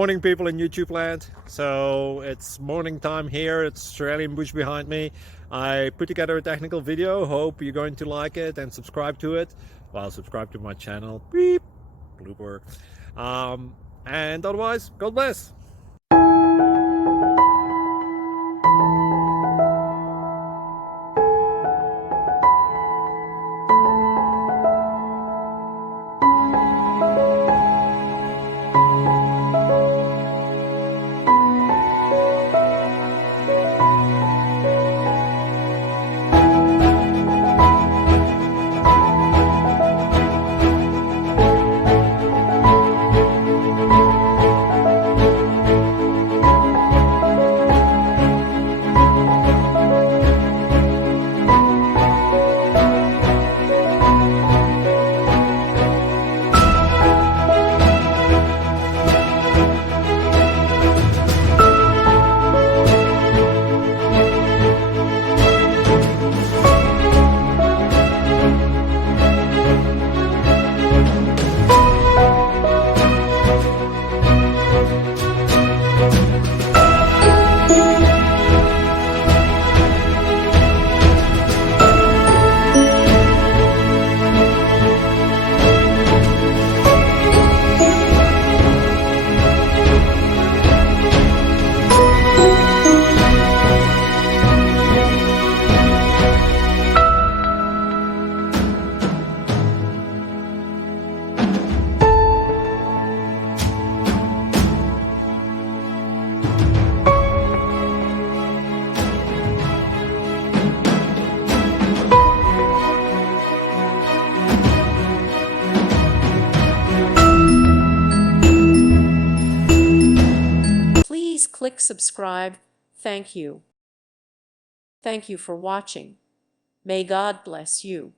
Morning people in YouTube land. So it's morning time here. It's Australian bush behind me. I put together a technical video. Hope you're going to like it and subscribe to it. Well, subscribe to my channel. Beep. Blooper. And otherwise, God bless. Please click subscribe. Thank you. Thank you for watching. May God bless you.